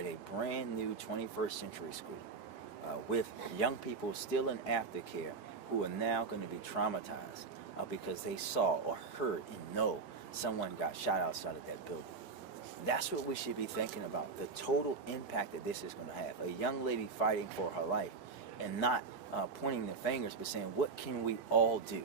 at a brand new 21st century school with young people still in aftercare who are now going to be traumatized because they saw or heard and know someone got shot outside of that building. That's what we should be thinking about, the total impact that this is going to have. A young lady fighting for her life and not pointing the fingers, but saying, what can we all do?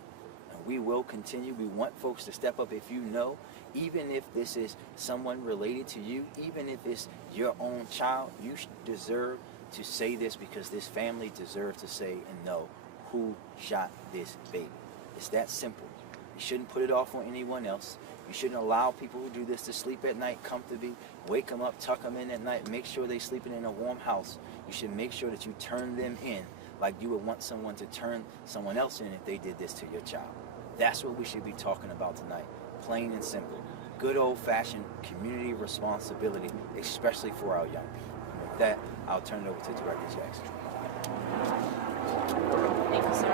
And we will continue. We want folks to step up. If you know, even if this is someone related to you, even if it's your own child, you deserve to say this, because this family deserves to say and know who shot this baby. It's that simple. You shouldn't put it off on anyone else. You shouldn't allow people who do this to sleep at night comfortably. Wake them up, tuck them in at night, make sure they're sleeping in a warm house. You should make sure that you turn them in like you would want someone to turn someone else in if they did this to your child. That's what we should be talking about tonight, plain and simple. Good old-fashioned community responsibility, especially for our young people. And with that, I'll turn it over to Director Jackson. Thank you, sir.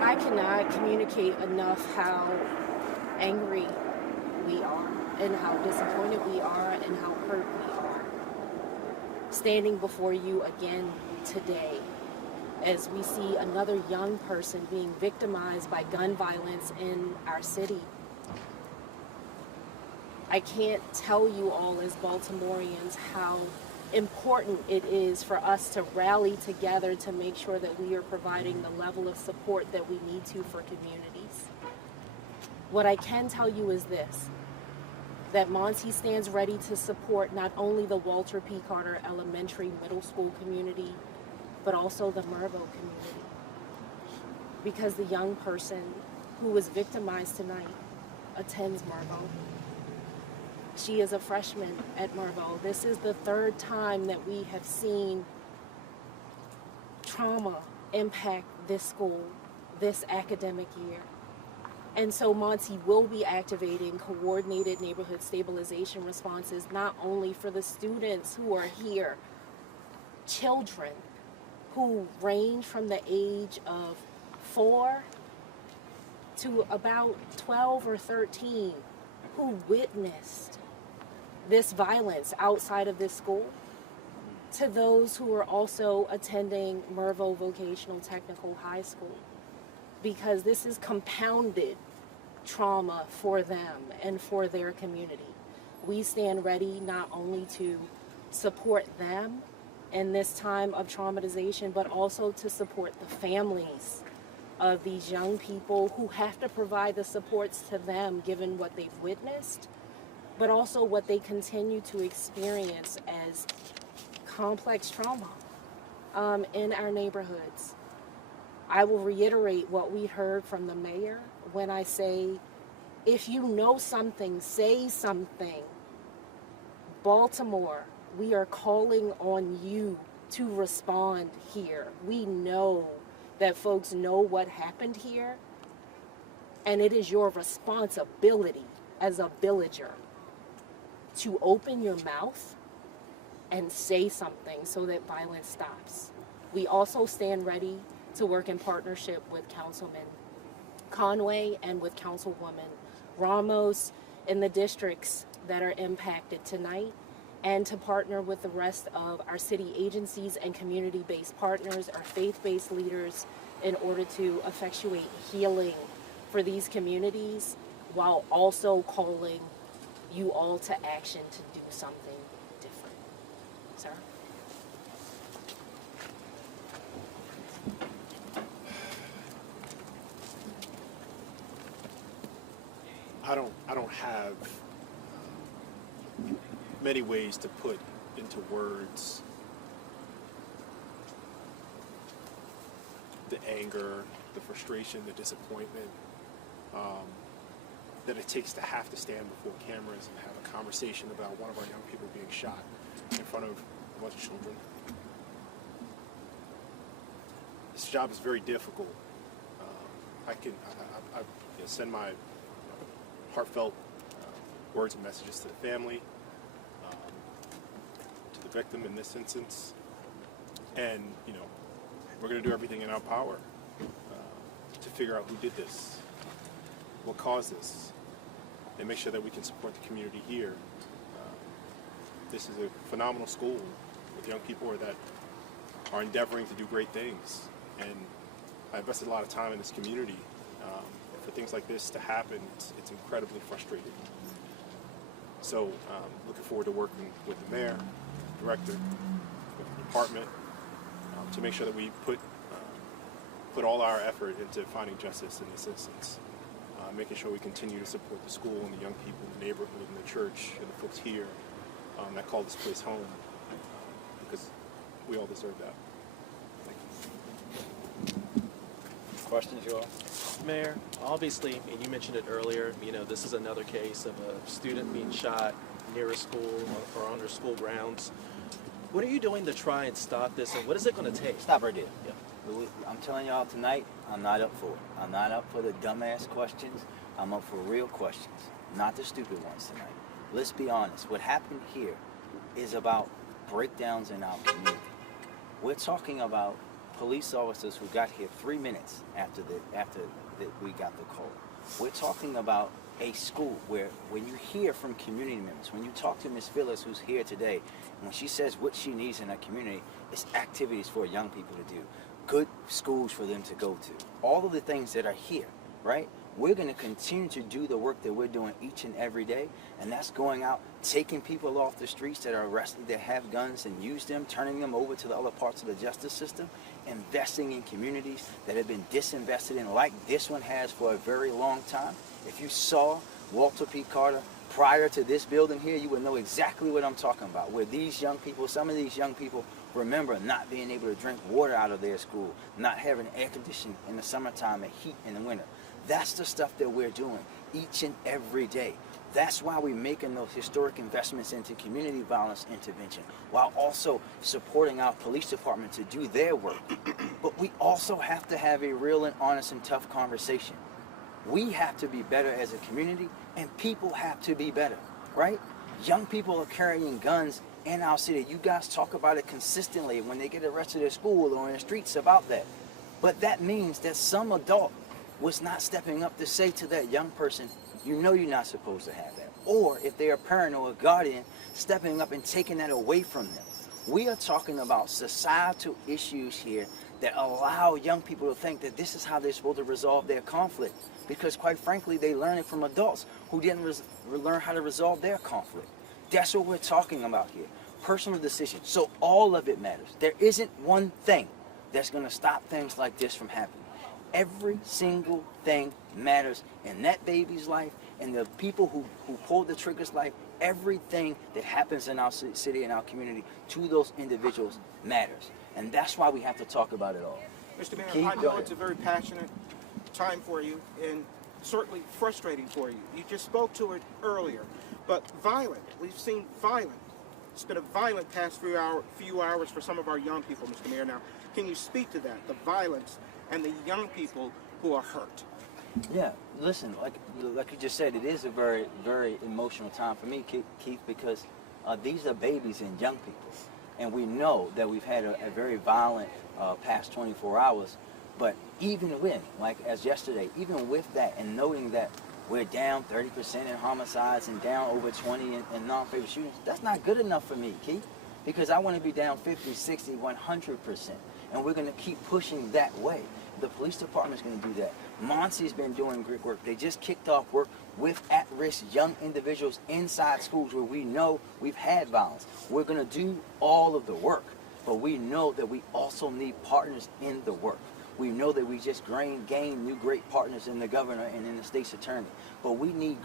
I cannot communicate enough how angry we are and how disappointed we are and how hurt we are. Standing before you again today as we see another young person being victimized by gun violence in our city. I can't tell you all as Baltimoreans how important it is for us to rally together to make sure that we are providing the level of support that we need to for communities. What I can tell you is this, that Monty stands ready to support not only the Walter P. Carter Elementary Middle School community, but also the Mervo community. Because the young person who was victimized tonight attends Mervo. She is a freshman at Mervo. This is the third time that we have seen trauma impact this school this academic year. And so Monty will be activating coordinated neighborhood stabilization responses, not only for the students who are here, children who range from the age of 4 to about 12 or 13, who witnessed this violence outside of this school, to those who are also attending Mervo Vocational Technical High School, because this is compounded trauma for them and for their community. We stand ready not only to support them in this time of traumatization, but also to support the families of these young people who have to provide the supports to them given what they've witnessed, but also what they continue to experience as complex trauma in our neighborhoods. I will reiterate what we heard from the mayor when I say, if you know something, say something. Baltimore, we are calling on you to respond here. We know that folks know what happened here, and it is your responsibility as a villager to open your mouth and say something so that violence stops. We also stand ready to work in partnership with Councilman Conway and with Councilwoman Ramos in the districts that are impacted tonight, and to partner with the rest of our city agencies and community-based partners, our faith-based leaders, in order to effectuate healing for these communities, while also calling you all to action to do something different. Sir? I don't have many ways to put into words the anger, the frustration, the disappointment that it takes to have to stand before cameras and have a conversation about one of our young people being shot in front of a bunch of children. This job is very difficult. I send my heartfelt words and messages to the family, to the victim in this instance. And, you know, we're going to do everything in our power to figure out who did this, what caused this, and make sure that we can support the community here. This is a phenomenal school with young people that are endeavoring to do great things. And I invested a lot of time in this community. For things like this to happen, it's incredibly frustrating. So looking forward to working with the mayor, director, with the department, to make sure that we put all our effort into finding justice in this instance. Making sure we continue to support the school and the young people in the neighborhood and the church and the folks here that call this place home, because we all deserve that. Thank you. Questions, you all? Mayor, obviously, and you mentioned it earlier, you know, this is another case of a student being shot near a school or on their school grounds. What are you doing to try and stop this, and what is it going to take? Stop right there. Yeah. I'm telling y'all tonight, I'm not up for it. I'm not up for the dumbass questions. I'm up for real questions, not the stupid ones tonight. Let's be honest. What happened here is about breakdowns in our community. We're talking about police officers who got here 3 minutes after we got the call. We're talking about a school where when you hear from community members, when you talk to Ms. Phyllis, who's here today, and when she says what she needs in her community, it's activities for young people to do, good schools for them to go to, all of the things that are here, right? We're going to continue to do the work that we're doing each and every day, and that's going out, taking people off the streets that are arrested, that have guns, and use them, turning them over to the other parts of the justice system, investing in communities that have been disinvested in, like this one has for a very long time. If you saw Walter P. Carter prior to this building here, you would know exactly what I'm talking about, where these young people, some of these young people remember not being able to drink water out of their school, not having air conditioning in the summertime and heat in the winter. That's the stuff that we're doing each and every day. That's why we're making those historic investments into community violence intervention, while also supporting our police department to do their work. But we also have to have a real and honest and tough conversation. We have to be better as a community, and people have to be better, right? Young people are carrying guns in our city. You guys talk about it consistently when they get arrested at school or in the streets about that. But that means that some adult was not stepping up to say to that young person, you know you're not supposed to have that. Or if they're a parent or a guardian, stepping up and taking that away from them. We are talking about societal issues here that allow young people to think that this is how they're supposed to resolve their conflict. Because quite frankly, they learn it from adults who didn't learn how to resolve their conflict. That's what we're talking about here. Personal decisions. So all of it matters. There isn't one thing that's going to stop things like this from happening. Every single thing matters in that baby's life, and the people who pulled the trigger's life. Everything that happens in our city and our community to those individuals matters. And that's why we have to talk about it all. Mr. Mayor, Keith, I know it's a very passionate time for you and certainly frustrating for you. You just spoke to it earlier. But violent, we've seen violent. It's been a violent past few hours for some of our young people, Mr. Mayor. Now, can you speak to that, the violence and the young people who are hurt? Yeah, listen, like you just said, it is a very, very emotional time for me, Keith, because these are babies and young people. And we know that we've had a very violent past 24 hours. But even when, like as yesterday, even with that and noting that we're down 30% in homicides and down over 20 in non-fatal shootings, that's not good enough for me, Keith, because I want to be down 50, 60, 100%. And we're going to keep pushing that way. The police department's going to do that. Monsi's been doing great work. They just kicked off work with at-risk young individuals inside schools where we know we've had violence. We're going to do all of the work, but we know that we also need partners in the work. We know that we just gained new great partners in the governor and in the state's attorney, but we need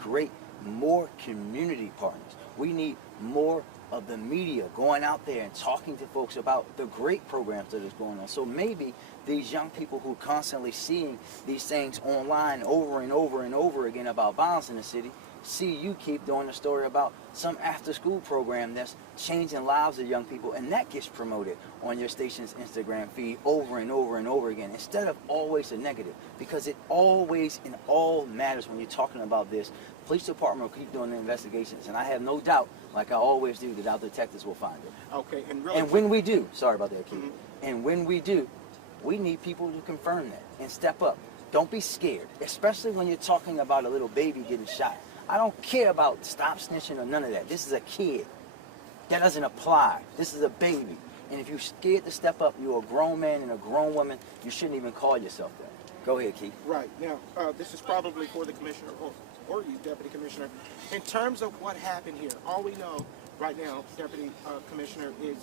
more community partners. We need more of the media going out there and talking to folks about the great programs that is going on. So maybe these young people who constantly seeing these things online over and over and over again about violence in the city, see you keep doing a story about some after-school program that's changing lives of young people, and that gets promoted on your station's Instagram feed over and over and over again, instead of always the negative, because it always in all matters when you're talking about this. Police department will keep doing the investigations, and I have no doubt, like I always do, that our detectives will find it. Okay, and really, And when we do, sorry about that, Keith, Mhm. and when we do, we need people to confirm that and step up. Don't be scared, especially when you're talking about a little baby getting shot. I don't care about stop snitching or none of that. This is a kid. That doesn't apply. This is a baby. And if you're scared to step up, you're a grown man and a grown woman, you shouldn't even call yourself that. Go ahead, Keith. right now, this is probably for the commissioner or you, Deputy Commissioner. In terms of what happened here, all we know right now, Deputy Commissioner, is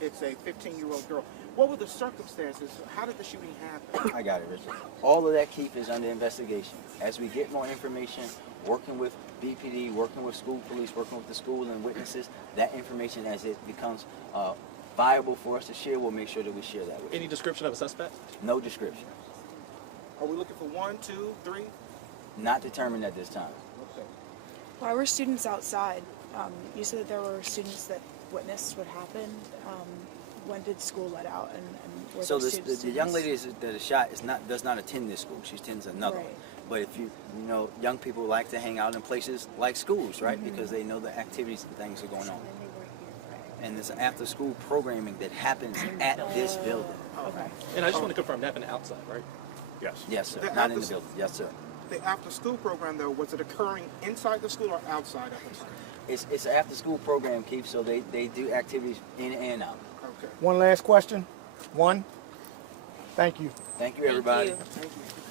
it's a 15-year-old girl. What were the circumstances? How did the shooting happen? I got it, Richard. All of that, Keith, is under investigation. As we get more information, working with BPD, working with school police, working with the school and witnesses, that information, as it becomes viable for us to share, we'll make sure that we share that with you. Any description of a suspect? No description. Are we looking for 1, 2, 3? Not determined at this time. Okay. Why were students outside? You said that there were students that witnessed what happened. When did school let out? And were So there the young lady that is shot does not attend this school. She attends another Right. one. But if you know, young people like to hang out in places like schools, right? Because they know the activities and things are going on. And there's after-school programming that happens at this building. Okay. And I just want to confirm, that happened outside, right? Yes. Yes, sir. The Not in the after- building. Yes, sir. The after-school program, though, was it occurring inside the school or outside of the school? It's an after-school program, Keith, so they do activities in and out. Okay. One last question. One. Thank you. Thank you, everybody. you. Thank you.